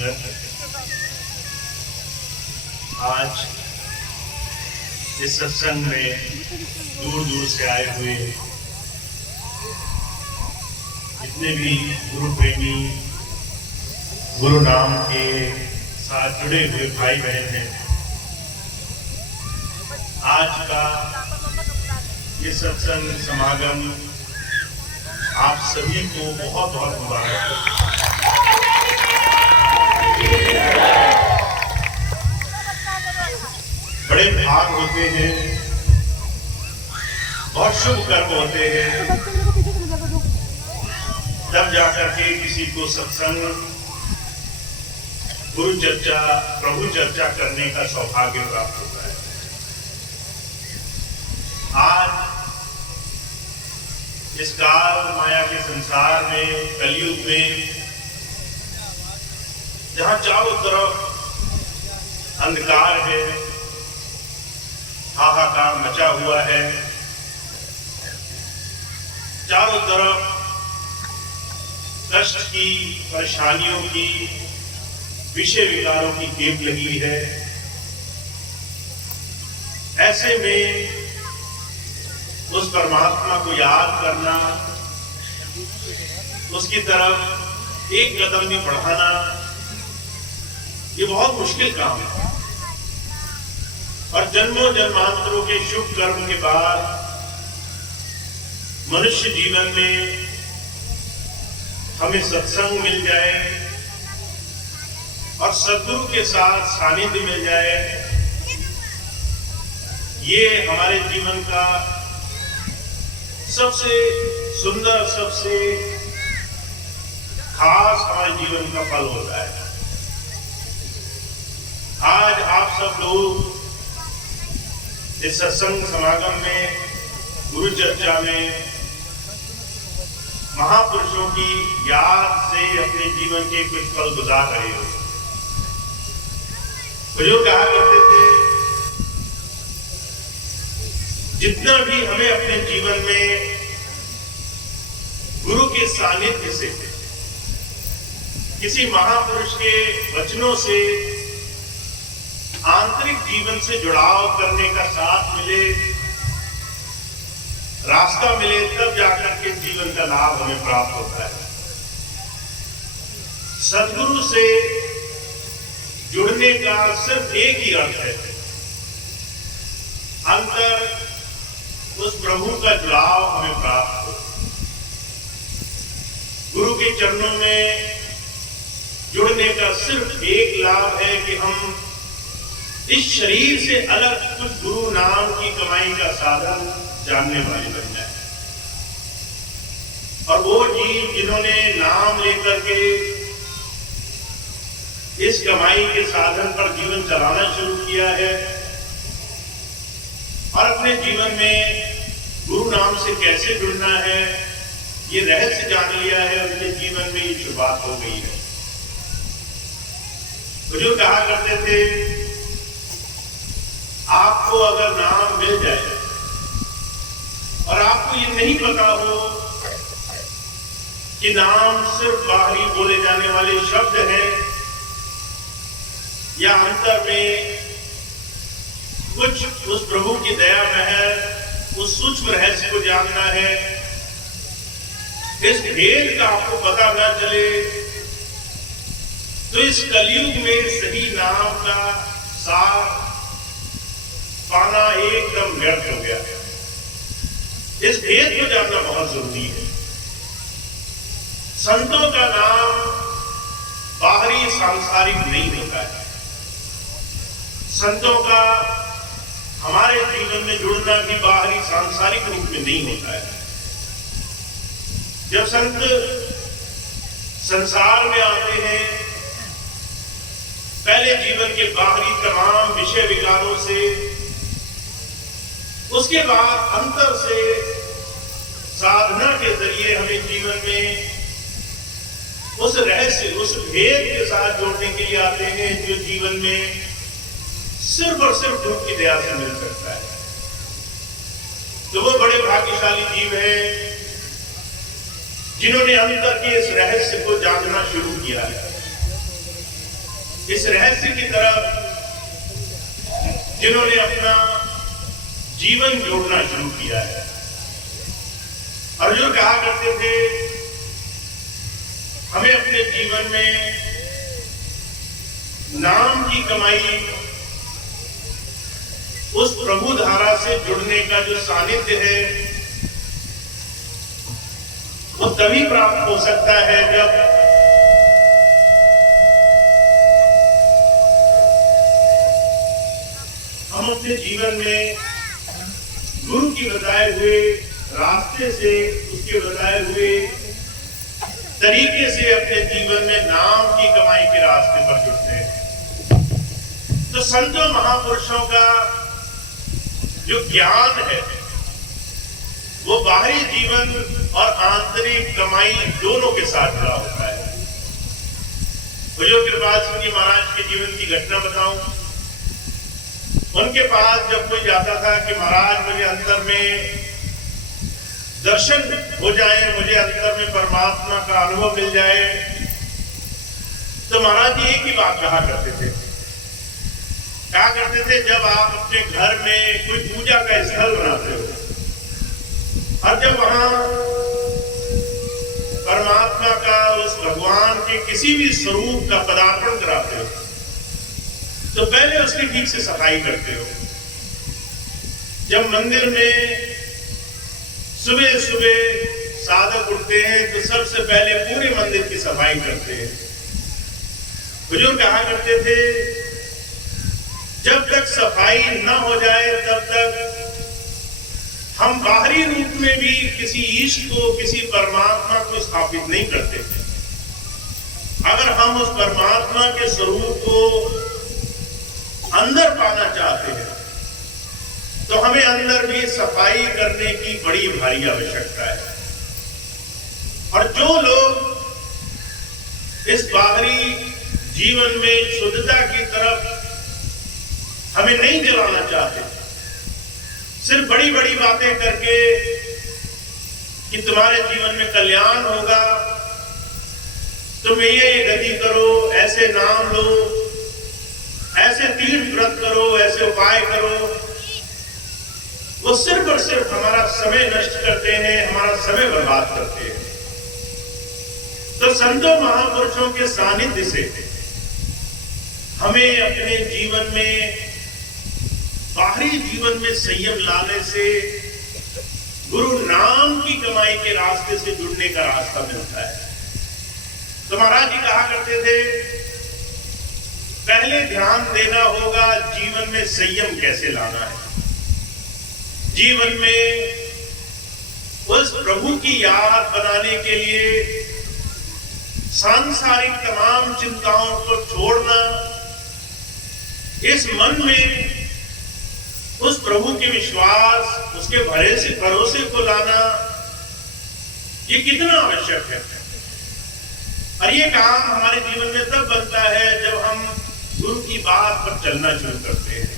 आज इस सत्संग में दूर दूर से आए हुए जितने भी गुरु प्रेमी, गुरु नाम के साथ जुड़े हुए भाई बहन हैं, आज का ये सत्संग समागम आप सभी को बहुत बहुत मुबारक हो। बड़े भाग होते हैं, बहुत शुभ कर्म होते हैं, तब जाकर के किसी को सत्संग, गुरु चर्चा, प्रभु चर्चा करने का सौभाग्य प्राप्त होता है। आज इस काल माया के संसार में, कलयुग में, जहां चारों तरफ अंधकार है, हाहाकार मचा हुआ है, चारों तरफ कष्ट की, परेशानियों की, विषय विकारों की खेप लगी है, ऐसे में उस परमात्मा को याद करना, उसकी तरफ एक कदम भी बढ़ाना, ये बहुत मुश्किल काम है। और जन्मों जन्मांतरों के शुभ कर्म के बाद मनुष्य जीवन में हमें सत्संग मिल जाए और सद्गुरु के साथ सानिध्य मिल जाए, ये हमारे जीवन का सबसे सुंदर, सबसे खास हमारे जीवन का फल होता है। आज आप सब लोग इस सत्संग समागम में, गुरु चर्चा में महापुरुषों की याद से अपने जीवन के कुछ पल गुजार रहे हो। बुजुर्ग कहा करते थे, जितना भी हमें अपने जीवन में गुरु के सानिध्य से, किसी महापुरुष के वचनों से, आंतरिक जीवन से जुड़ाव करने का साथ मिले, रास्ता मिले, तब जाकर के जीवन का लाभ हमें प्राप्त होता है। सद्गुरु से जुड़ने का सिर्फ एक ही अर्थ है, अंतर उस प्रभु का जुड़ाव हमें प्राप्त हो। गुरु के चरणों में जुड़ने का सिर्फ एक लाभ है कि हम इस शरीर से अलग कुछ गुरु नाम की कमाई का साधन जानने वाले बन जाए। और वो जीव जिन्होंने नाम लेकर के इस कमाई के साधन पर जीवन चलाना शुरू किया है और अपने जीवन में गुरु नाम से कैसे जुड़ना है, ये रहस्य जान लिया है, उनके जीवन में ये शुरुआत हो गई है। बुजुर्ग कहा करते थे, आपको अगर नाम मिल जाए और आपको ये नहीं पता हो कि नाम सिर्फ बाहरी बोले जाने वाले शब्द हैं या अंतर में कुछ उस प्रभु की दया महर, उस सूक्ष्म रहस्य को जानना है, इस भेद का आपको पता न चले तो इस कलयुग में सही नाम का सार पाना एकदम व्यर्थ हो गया। इस भेद को जानना बहुत जरूरी है। संतों का नाम बाहरी सांसारिक नहीं होता है। संतों का हमारे जीवन में जुड़ना भी बाहरी सांसारिक रूप में नहीं होता है। जब संत संसार में आते हैं, पहले जीवन के बाहरी तमाम विषय विकारों से, उसके बाद अंतर से साधना के जरिए हमें जीवन में उस रहस्य, उस भेद के साथ जोड़ने के लिए आते हैं जो जीवन में सिर्फ और सिर्फ गुरु की दया से मिल सकता है। तो वो बड़े भाग्यशाली जीव हैं जिन्होंने अंतर के इस रहस्य को जानना शुरू किया है। इस रहस्य की तरफ जिन्होंने अपना जीवन जोड़ना शुरू किया है। अर्जुन कहा करते थे, हमें अपने जीवन में नाम की कमाई, उस प्रभु धारा से जुड़ने का जो सानिध्य है वो तभी प्राप्त हो सकता है जब हम अपने जीवन में गुरु की बताए हुए रास्ते से, उसके बताए हुए तरीके से अपने जीवन में नाम की कमाई के रास्ते पर जुड़ते हैं। तो संतों महापुरुषों का जो ज्ञान है वो बाहरी जीवन और आंतरिक कमाई दोनों के साथ जुड़ा होता है। भुजो कृपाल सिंह जी महाराज के जीवन की घटना बताऊं। उनके पास जब कोई जाता था कि महाराज मुझे अंतर में दर्शन हो जाए, मुझे अंतर में परमात्मा का अनुभव मिल जाए, तो महाराज जी एक ही बात कहा करते थे। जब आप अपने घर में कोई पूजा का स्थल बनाते हो और जब वहां परमात्मा का, उस भगवान के किसी भी स्वरूप का पदार्पण कराते हो तो पहले उसकी ठीक से सफाई करते हो। जब मंदिर में सुबह सुबह साधक उठते हैं तो सबसे पहले पूरे मंदिर की सफाई करते हैं। बुजुर्ग कहा करते थे, जब तक सफाई न हो जाए तब तक हम बाहरी रूप में भी किसी ईश्वर को, किसी परमात्मा को स्थापित नहीं करते। अगर हम उस परमात्मा के स्वरूप को अंदर पाना चाहते हैं तो हमें अंदर भी सफाई करने की बड़ी भारी आवश्यकता है। और जो लोग इस बाहरी जीवन में शुद्धता की तरफ हमें नहीं जलाना चाहते, सिर्फ बड़ी बड़ी बातें करके कि तुम्हारे जीवन में कल्याण होगा, तुम ये गति करो, ऐसे नाम लो, ऐसे तीर्थ व्रत करो, ऐसे उपाय करो, वो सिर्फ और सिर्फ हमारा समय नष्ट करते हैं, हमारा समय बर्बाद करते हैं। तो संतों महापुरुषों के सानिध्य से हमें अपने जीवन में, बाहरी जीवन में संयम लाने से गुरु नाम की कमाई के रास्ते से जुड़ने का रास्ता मिलता है। तो महाराज जी कहा करते थे, पहले ध्यान देना होगा जीवन में संयम कैसे लाना है। जीवन में उस प्रभु की याद बनाने के लिए सांसारिक तमाम चिंताओं को छोड़ना, इस मन में उस प्रभु के विश्वास, उसके भरोसे को लाना, ये कितना आवश्यक है। और ये काम हमारे जीवन में तब बनता है जब हम गुरु की बात पर चलना शुरू करते हैं,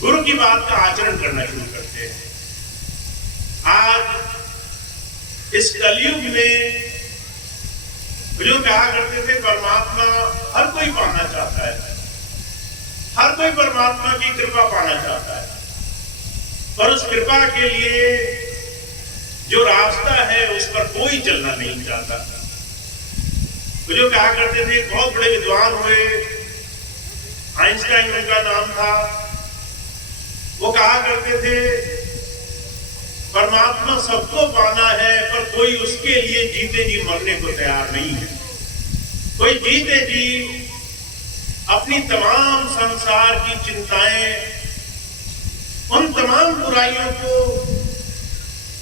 गुरु की बात का आचरण करना शुरू करते हैं। आज इस कलयुग में जो कहा करते थे, परमात्मा हर कोई पाना चाहता है, हर कोई परमात्मा की कृपा पाना चाहता है, पर उस कृपा के लिए जो रास्ता है उस पर कोई चलना नहीं चाहता। तो जो कहा करते थे, बहुत बड़े विद्वान हुए, आइंस्टाइन उनका नाम था, वो कहा करते थे परमात्मा सबको पाना है पर कोई उसके लिए जीते जी मरने को तैयार नहीं है। कोई जीते जी अपनी तमाम संसार की चिंताएं, उन तमाम बुराइयों को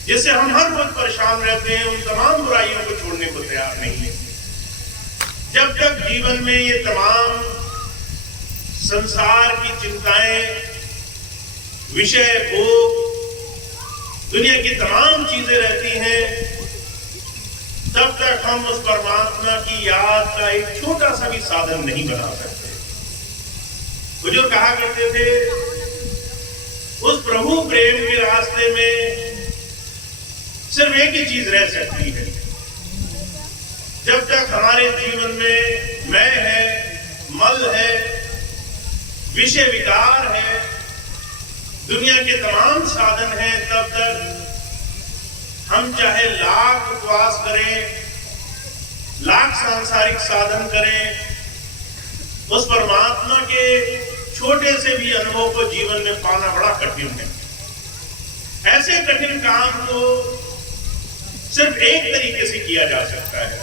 जिससे हम हर वक्त परेशान रहते हैं, उन तमाम बुराइयों को छोड़ने को तैयार नहीं है। जब तक जीवन में ये तमाम संसार की चिंताएं, विषय, भोग, दुनिया की तमाम चीजें रहती हैं, तब तक हम उस परमात्मा की याद का एक छोटा सा भी साधन नहीं बना सकते। वो जो कहा करते थे, उस प्रभु प्रेम के रास्ते में सिर्फ एक ही चीज रह सकती है। जब तक हमारे जीवन में मैं है, मल विषय विकार है, दुनिया के तमाम साधन हैं, तब तक हम चाहे लाख उपवास करें, लाख सांसारिक साधन करें, उस परमात्मा के छोटे से भी अनुभव को जीवन में पाना बड़ा कठिन है। ऐसे कठिन काम को सिर्फ एक तरीके से किया जा सकता है,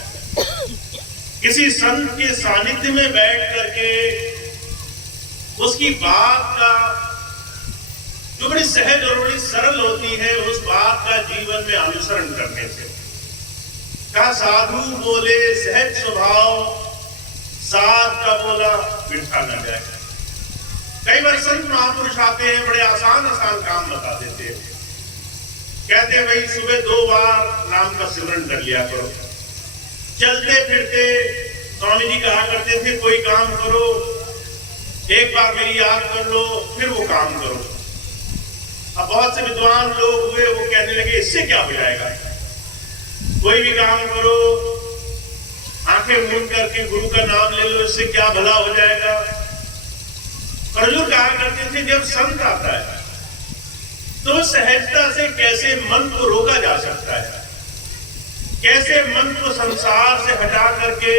किसी संत के सानिध्य में बैठ करके उसकी बात का जो बड़ी सहज और बड़ी सरल होती है, उस बात का जीवन में अनुसरण करने से। का साधु बोले सहज स्वभाव, साध का बोला बिठा न जाए। कई बार संत महापुरुष आते हैं, बड़े आसान आसान काम बता देते हैं, कहते हैं भाई सुबह 2 बार नाम का सिमरन कर लिया करो। चलते फिरते स्वामी जी कहा करते थे कोई काम करो, एक बार मेरी याद कर लो, फिर वो काम करो। अब बहुत से विद्वान लोग हुए, वो कहने लगे इससे क्या हो जाएगा, कोई भी काम करो, आंखें मूंद करके गुरु का नाम ले लो, इससे क्या भला हो जाएगा। अर्जुन कहा करते थे जब संत आता है तो सहजता से कैसे मन को रोका जा सकता है, कैसे मन को संसार से हटा करके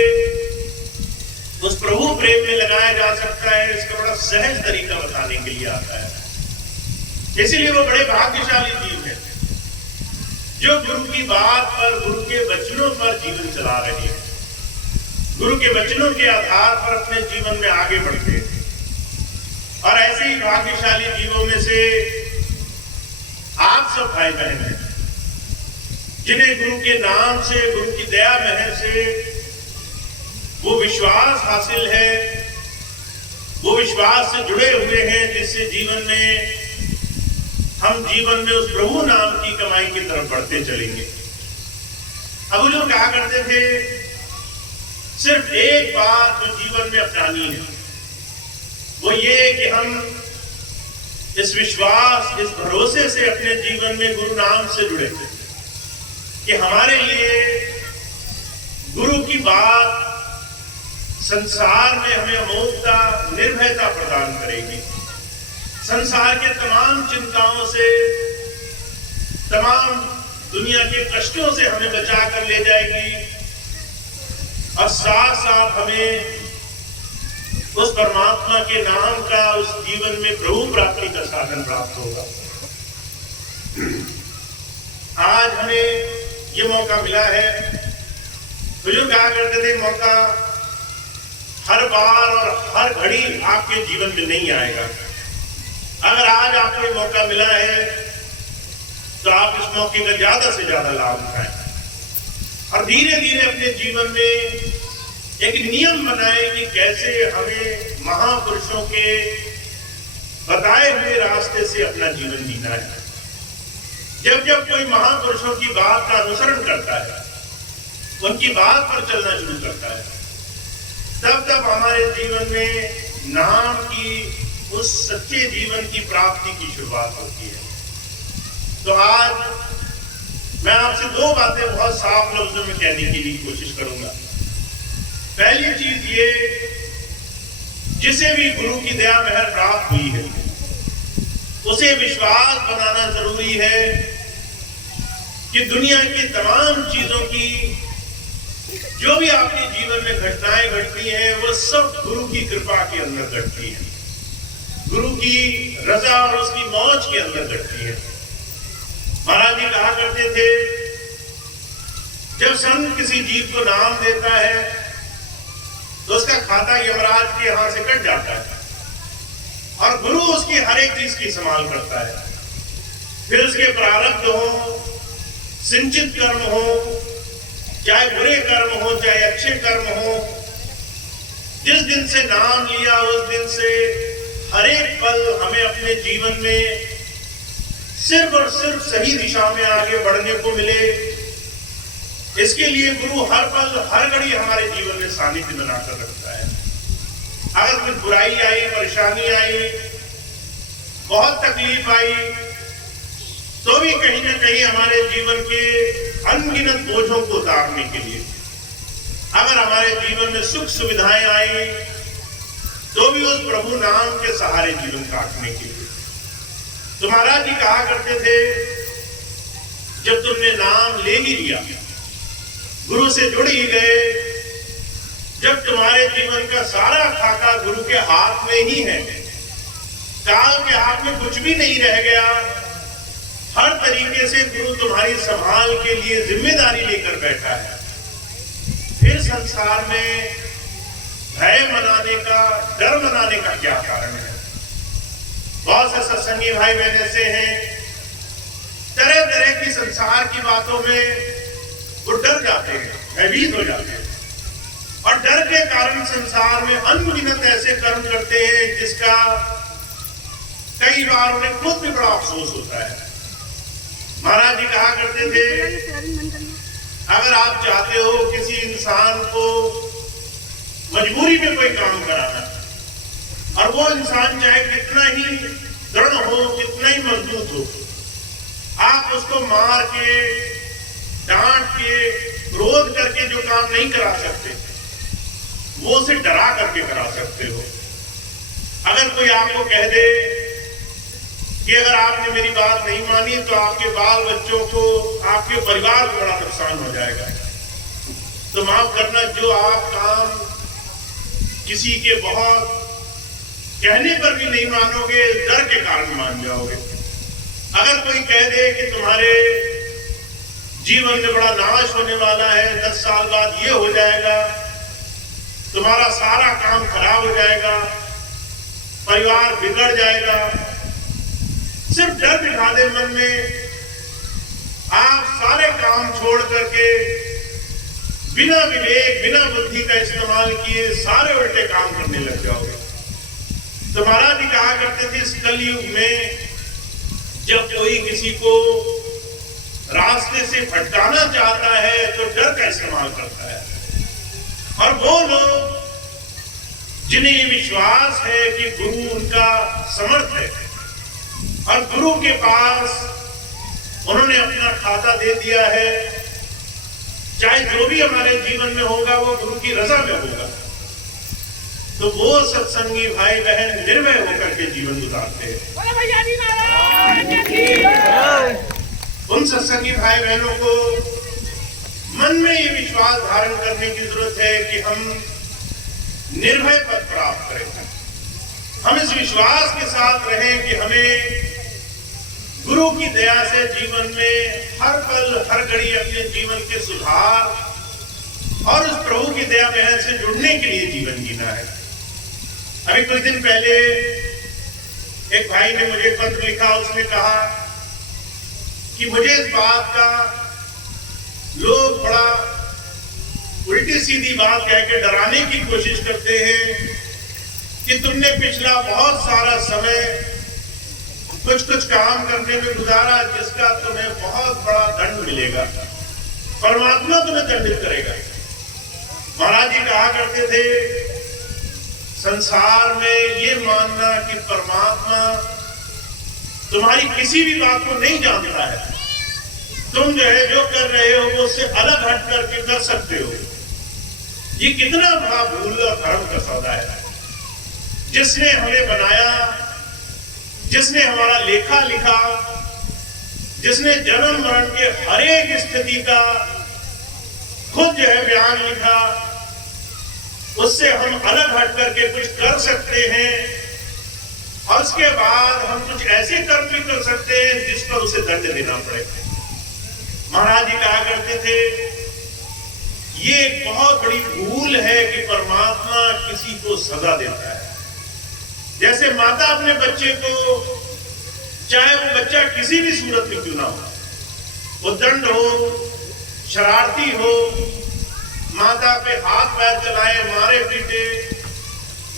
उस प्रभु प्रेम में लगाया जा सकता है, इसका बड़ा सहज तरीका बताने के लिए आता है। इसीलिए वो बड़े भाग्यशाली जीव है जो गुरु की बात पर, गुरु के वचनों पर जीवन चला रहे हैं, गुरु के वचनों के आधार पर अपने जीवन में आगे बढ़ते हैं। और ऐसे ही भाग्यशाली जीवों में से आप सब भाई बहन हैं जिन्हें गुरु के नाम से, गुरु की दया मेहर से वो विश्वास हासिल है, वो विश्वास से जुड़े हुए हैं जिससे जीवन में हम जीवन में उस प्रभु नाम की कमाई की तरफ बढ़ते चलेंगे। अब जो कहा करते थे सिर्फ एक बात जो जीवन में अपनानी है वो ये कि हम इस विश्वास, इस भरोसे से अपने जीवन में गुरु नाम से जुड़े थे कि हमारे लिए गुरु की बात संसार में हमें अमोघता, निर्भयता प्रदान करेगी, संसार के तमाम चिंताओं से, तमाम दुनिया के कष्टों से हमें बचा कर ले जाएगी और साथ साथ हमें उस परमात्मा के नाम का, उस जीवन में प्रभु प्राप्ति का साधन प्राप्त होगा। आज हमें ये मौका मिला है, बुजुर्ग कहा करते थे मौका हर बार और हर घड़ी आपके जीवन में नहीं आएगा। अगर आज आपको ये मौका मिला है तो आप इस मौके का ज्यादा से ज्यादा लाभ उठाएं और धीरे धीरे अपने जीवन में एक नियम बनाए कि कैसे हमें महापुरुषों के बताए हुए रास्ते से अपना जीवन जीना है। जब जब कोई महापुरुषों की बात का अनुसरण करता है, उनकी बात पर चलना शुरू करता है, तब तब हमारे जीवन में नाम की, उस सच्चे जीवन की प्राप्ति की शुरुआत होती है। तो आज मैं आपसे 2 बातें बहुत साफ लफ्जों में कहने की भी कोशिश करूंगा। पहली चीज ये, जिसे भी गुरु की दया मेहर प्राप्त हुई है उसे विश्वास बनाना जरूरी है कि दुनिया की तमाम चीजों की, जो भी आपके जीवन में घटनाएं घटती हैं, वो सब गुरु की कृपा के अंदर घटती हैं, गुरु की रजा और उसकी मौज के अंदर घटती है। महाराज जी कहा करते थे जब संत किसी जीव को नाम देता है तो उसका खाता यमराज के हाथ से कट जाता है और गुरु उसकी हर एक चीज की संभाल करता है। फिर उसके प्रारब्ध हो, सिंचित कर्म हो, चाहे बुरे कर्म हो चाहे अच्छे कर्म हो, जिस दिन से नाम लिया उस दिन से हर एक पल हमें अपने जीवन में सिर्फ और सिर्फ सही दिशा में आगे बढ़ने को मिले, इसके लिए गुरु हर पल हर घड़ी हमारे जीवन में सानिध्य बनाकर रखता है। अगर कुछ बुराई आई, परेशानी आई, बहुत तकलीफ आई, तो भी कहीं ना कहीं हमारे जीवन के अनगिनत बोझों को उतारने के लिए, अगर हमारे जीवन में सुख सुविधाएं आई तो भी उस प्रभु नाम के सहारे जीवन काटने के लिए। तो महाराज जी कहा करते थे, जब तुमने नाम ले ही लिया, गुरु से जुड़ ही गए, जब तुम्हारे जीवन का सारा खाका गुरु के हाथ में ही है, काल के हाथ में कुछ भी नहीं रह गया, हर तरीके से गुरु तुम्हारी संभाल के लिए जिम्मेदारी लेकर बैठा है, फिर संसार में भय मनाने का, डर मनाने का क्या कारण है? बहुत से सत्संगी भाई बहन ऐसे हैं, तरह तरह की संसार की बातों में वो डर जाते हैं, भयभीत हो जाते हैं, और डर के कारण संसार में अनगिनत ऐसे कर्म करते हैं जिसका कई बार उन्हें खुद भी बड़ा अफसोस होता है। महाराज जी कहा करते थे, अगर आप चाहते हो किसी इंसान को मजबूरी में कोई काम कराना, और वो इंसान चाहे कितना ही दृढ़ हो, कितना ही मजबूत हो, आप उसको मार के, डांट के, क्रोध करके जो काम नहीं करा सकते, वो उसे डरा करके करा सकते हो। अगर कोई आपको कह दे कि अगर आपने मेरी बात नहीं मानी तो आपके बाल बच्चों को, आपके परिवार को बड़ा नुकसान हो जाएगा, तो माफ करना, जो आप काम किसी के बहुत कहने पर भी नहीं मानोगे, डर के कारण मान जाओगे। अगर कोई कह दे कि तुम्हारे जीवन में बड़ा नाश होने वाला है, 10 साल बाद ये हो जाएगा, तुम्हारा सारा काम खराब हो जाएगा, परिवार बिगड़ जाएगा, सिर्फ डर बिठा दे मन में, आप सारे काम छोड़ करके बिना विवेक, बिना बुद्धि का इस्तेमाल किए सारे उल्टे काम करने लग जाओगे। तो महाराज जी कहा करते थे, इस कलयुग में जब कोई किसी को रास्ते से भटकाना चाहता है तो डर का इस्तेमाल करता है, और वो लोग जिन्हें ये विश्वास है कि गुरु उनका समर्थ है और गुरु के पास उन्होंने अपना खाता दे दिया है, चाहे जो भी हमारे जीवन में होगा वो गुरु की रजा में होगा, तो वो सत्संगी भाई बहन निर्भय होकर के जीवन गुजारते हैं। उन सत्संगी भाई बहनों को मन में ये विश्वास धारण करने की जरूरत है कि हम निर्भय पद प्राप्त करें। हम इस विश्वास के साथ रहें कि हमें गुरु की दया से जीवन में हर पल, हर घड़ी अपने जीवन के सुधार और उस प्रभु की दया मेहर से जुड़ने के लिए जीवन जीना है। अभी कुछ दिन पहले एक भाई ने मुझे पत्र लिखा, उसने कहा कि मुझे इस बात का लोग बड़ा उल्टी सीधी बात कह के डराने की कोशिश करते हैं कि तुमने पिछला बहुत सारा समय कुछ कुछ काम करने में गुजारा जिसका तुम्हें बहुत बड़ा दंड मिलेगा, परमात्मा तुम्हें दंडित करेगा। महाराज जी कहा करते थे, संसार में ये मानना कि परमात्मा तुम्हारी किसी भी बात को नहीं जानता है, तुम जो है जो कर रहे हो वो उससे अलग हट करके कर सकते हो, ये कितना बड़ा भूल और धर्म का सौदा है। जिसने हमें बनाया, जिसने हमारा लेखा लिखा, जिसने जन्म मरण के हर एक स्थिति का खुद जो है बयान लिखा, उससे हम अलग हट करके कुछ कर सकते हैं, और उसके बाद हम कुछ ऐसे कर्म भी कर सकते हैं जिस पर उसे दंड देना पड़े। महाराज जी कहा करते थे, ये एक बहुत बड़ी भूल है कि परमात्मा किसी को सजा देता है। जैसे माता अपने बच्चे को, चाहे वो बच्चा किसी भी सूरत में क्यों ना हो, वो दंड हो, शरारती हो, माता पे हाथ पैर चलाए, मारे पीटे,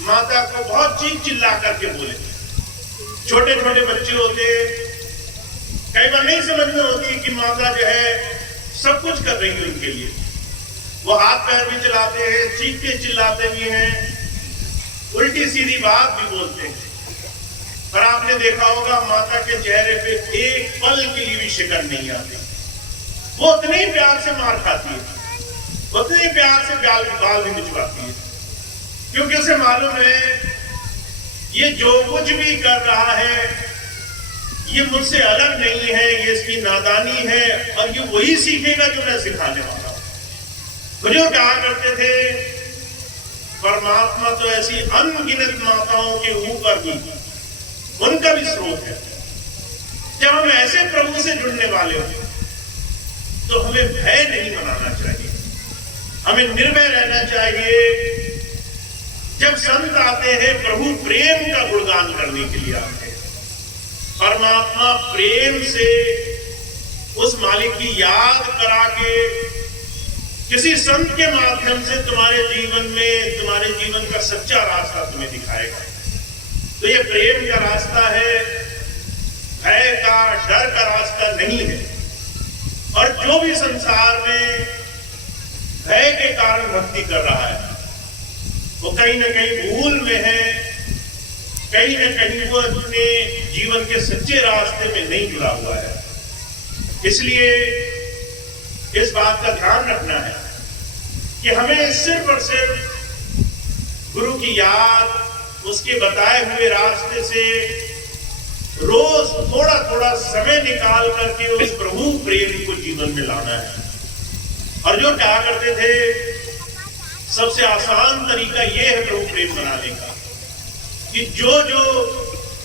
माता को बहुत चीख चिल्ला करके बोले। छोटे छोटे बच्चे होते, कई बार नहीं समझ में होती कि माता जो है सब कुछ कर रही है उनके लिए, वो हाथ पैर भी चलाते हैं, चीखते चिल्लाते भी हैं, उल्टी सीधी बात भी बोलते हैं, पर आपने देखा होगा माता के चेहरे पे एक पल के लिए भी शिकन नहीं आती। वो उतने ही प्यार से मार खाती है, उतने ही प्यार से गाल भी बिचवाती है, क्योंकि उसे मालूम है ये जो कुछ भी कर रहा है ये मुझसे अलग नहीं है, ये इसकी नादानी है और ये वही सीखेगा जो मैं सिखाने वाला हूं। बुजुर्ग कहा करते थे परमात्मा तो ऐसी अनगिनत माताओं के ऊपर भी उनका भी स्रोत है। जब हम ऐसे प्रभु से जुड़ने वाले हों तो हमें भय नहीं मनाना चाहिए, हमें निर्भय रहना चाहिए। जब संत आते हैं प्रभु प्रेम का गुणगान करने के लिए आते हैं। परमात्मा प्रेम से उस मालिक की याद करा के किसी संत के माध्यम से तुम्हारे जीवन का सच्चा रास्ता तुम्हें दिखाएगा। तो ये प्रेम का रास्ता है, भय का, डर का रास्ता नहीं है। और जो भी संसार में भय के कारण भक्ति कर रहा है वो कहीं ना कहीं भूल में है, कहीं ना कहीं वो अपने जीवन के सच्चे रास्ते में नहीं जुड़ा हुआ है। इसलिए इस बात का ध्यान रखना है कि हमें सिर्फ और सिर्फ गुरु की याद, उसके बताए हुए रास्ते से रोज थोड़ा थोड़ा समय निकाल करके उस प्रभु प्रेम को जीवन में लाना है। और जो कहा करते थे सबसे आसान तरीका यह है प्रभु प्रेम बनाने का कि जो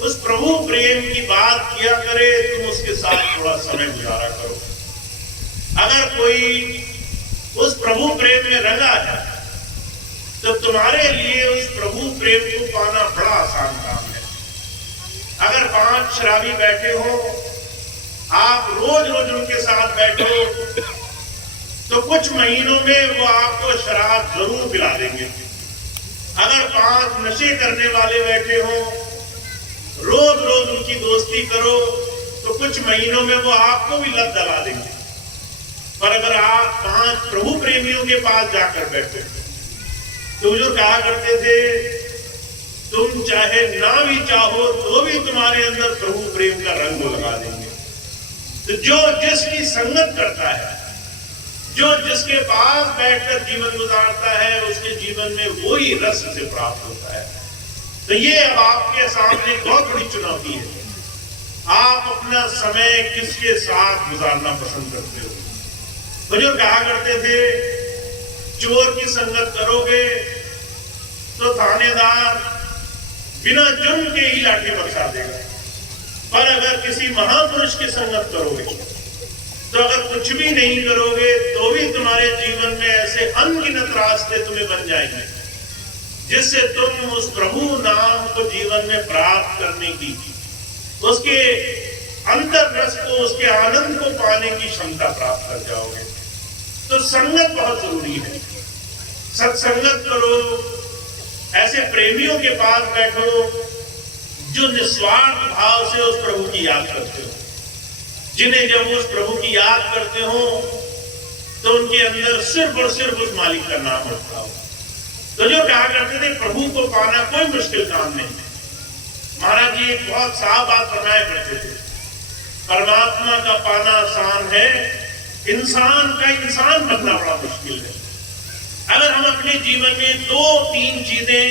उस प्रभु प्रेम की बात किया करे तुम उसके साथ थोड़ा समय गुजारा करो। अगर कोई उस प्रभु प्रेम में रंगा है तो तुम्हारे लिए उस प्रभु प्रेम को पाना बड़ा आसान काम है। अगर 5 शराबी बैठे हो, आप रोज रोज उनके साथ बैठो तो कुछ महीनों में वो आपको शराब जरूर पिला देंगे। अगर 5 नशे करने वाले बैठे हो, रोज रोज उनकी दोस्ती करो तो कुछ महीनों में वो आपको भी लत डला देंगे। पर अगर आप 5 प्रभु प्रेमियों के पास जाकर बैठे तो जो कहा करते थे तुम चाहे ना भी चाहो तो भी तुम्हारे अंदर प्रभु प्रेम का रंग लगा देंगे। तो जो जिसकी संगत करता है, जो जिसके पास बैठकर जीवन गुजारता है उसके जीवन में वो ही रस से प्राप्त होता है। तो ये अब आपके सामने बहुत बड़ी चुनौती है, आप अपना समय किसके साथ गुजारना पसंद करते हो। बुजुर्ग कहा करते थे चोर की संगत करोगे तो थानेदार बिना जुर्म के ही लाठी बरसा देगा, पर अगर किसी महापुरुष की संगत करोगे तो अगर कुछ भी नहीं करोगे तो भी तुम्हारे जीवन में ऐसे अनगिनत रास्ते तुम्हें बन जाएंगे जिससे तुम उस प्रभु नाम को जीवन में प्राप्त करने की, उसके अंतर रस को, उसके आनंद को पाने की क्षमता प्राप्त कर जाओगे। तो संगत बहुत जरूरी है। सत्संगत करो, ऐसे प्रेमियों के पास बैठो जो निस्वार्थ भाव से उस प्रभु की याद करते हो, जिन्हें जब उस प्रभु की याद करते हो तो उनके अंदर सिर्फ और सिर्फ उस मालिक का नाम उठता हो। तो जो कहा करते थे प्रभु को पाना कोई मुश्किल काम नहीं है। महाराज जी एक बहुत साफ बात फरमाया करते थे, परमात्मा का पाना आसान है, इंसान का इंसान बनना बड़ा मुश्किल है। अगर हम अपने जीवन में 2-3 चीजें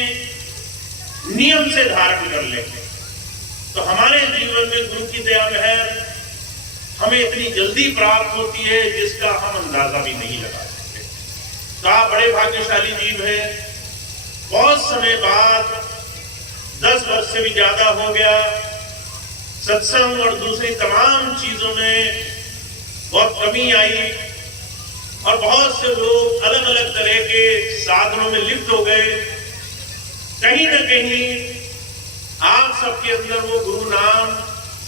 नियम से धारण कर लेंगे तो हमारे जीवन में गुरु की दया मेहर हमें इतनी जल्दी प्राप्त होती है जिसका हम अंदाजा भी नहीं लगा सकते। तो आप बड़े भाग्यशाली जीव हैं। बहुत समय बाद 10 वर्ष से भी ज्यादा हो गया, सत्संग और दूसरी तमाम चीजों में बहुत कमी आई और बहुत से लोग अलग अलग तरह के साधनों में लिप्त हो गए। कहीं ना कहीं आप सबके अंदर वो गुरु नाम,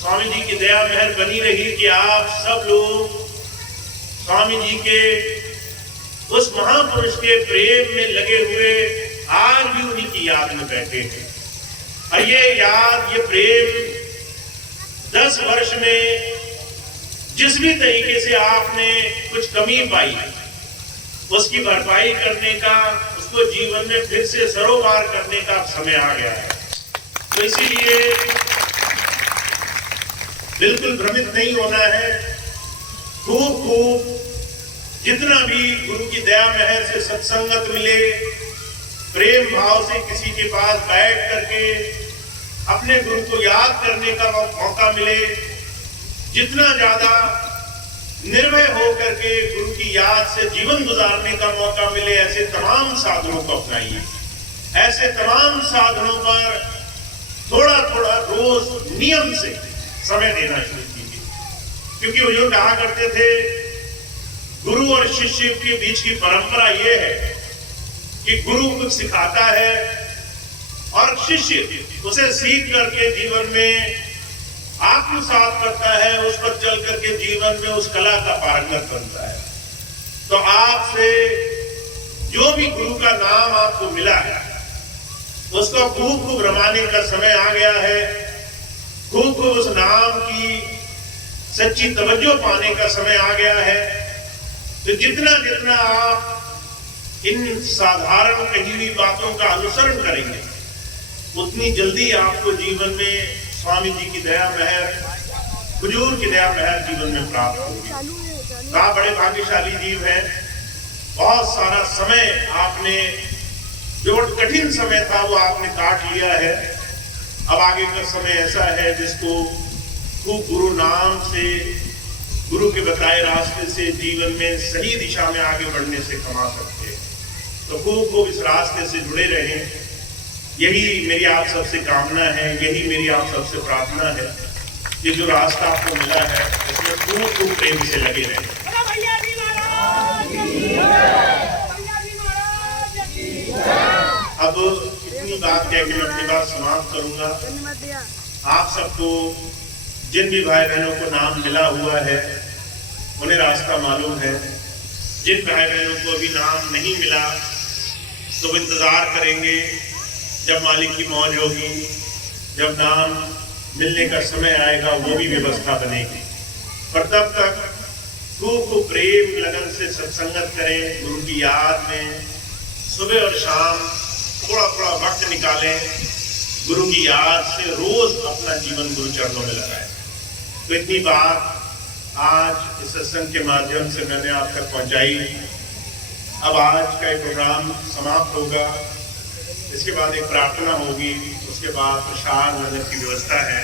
स्वामी जी की दया मेहर बनी रही कि आप सब लोग स्वामी जी के उस महापुरुष के प्रेम में लगे हुए आज भी उन्हीं की याद में बैठे हैं। और ये याद, ये प्रेम 10 वर्ष में जिस भी तरीके से आपने कुछ कमी पाई उसकी भरपाई करने का, उसको जीवन में फिर से सरोकार करने का समय आ गया है। तो इसीलिए बिल्कुल भ्रमित नहीं होना है। खूब जितना भी गुरु की दया मेहर से सत्संगत मिले, प्रेम भाव से किसी के पास बैठ करके अपने गुरु को याद करने का मौका मिले, जितना ज्यादा निर्भय होकर के गुरु की याद से जीवन गुजारने का मौका मिले, ऐसे तमाम साधनों को अपनाइए। ऐसे तमाम साधनों पर थोड़ा थोड़ा रोज नियम से समय देना शुरू कीजिए, क्योंकि वो जो कहा करते थे, गुरु और शिष्य के बीच की परंपरा ये है कि गुरु कुछ सिखाता है और शिष्य उसे सीख करके जीवन में आत्मसात करता है, उस पर चल करके जीवन में उस कला का पारंगत बनता है। तो आपसे जो भी गुरु का नाम आपको मिला है, उसको खूब खूब रमाने का समय आ गया है। खूब खूब उस नाम की सच्ची तवज्जो पाने का समय आ गया है। तो जितना जितना आप इन साधारण कही हुई बातों का अनुसरण करेंगे, उतनी जल्दी आपको जीवन में स्वामी जी की दया महर, हुजूर की दया महर जीवन में प्राप्त होगी। आप बड़े भाग्यशाली जीव हैं। बहुत सारा समय आपने, जो कठिन समय था वो आपने काट लिया है। अब आगे का समय ऐसा है जिसको खूब गुरु नाम से, गुरु के बताए रास्ते से जीवन में सही दिशा में आगे बढ़ने से कमा सकते हैं। तो खूब खूब इस रास्ते से जुड़े रहें। यही मेरी आप सबसे कामना है, यही मेरी आप सबसे प्रार्थना है। ये जो रास्ता आपको मिला है, इसमें खूब खूब प्रेम से लगे रहें। अब इतनी बात कह के मैं अपनी बात समाप्त करूंगा। आप सबको, जिन भी भाई बहनों को नाम मिला हुआ है, उन्हें रास्ता मालूम है। जिन भाई बहनों को अभी नाम नहीं मिला, तो वो इंतजार करेंगे जब मालिक की मौज होगी, जब नाम मिलने का समय आएगा, वो भी व्यवस्था बनेगी। पर तब तक खूब खूब प्रेम लगन से सत्संगत करें, गुरु की याद में सुबह और शाम थोड़ा थोड़ा वक्त निकालें, गुरु की याद से रोज अपना जीवन गुरु चरणों में लगाएं। तो इतनी बात आज इस सत्संग के माध्यम से मैंने आप तक पहुंचाई। अब आज का ये प्रोग्राम समाप्त होगा, इसके बाद एक प्रार्थना होगी, उसके बाद प्रसाद की व्यवस्था है।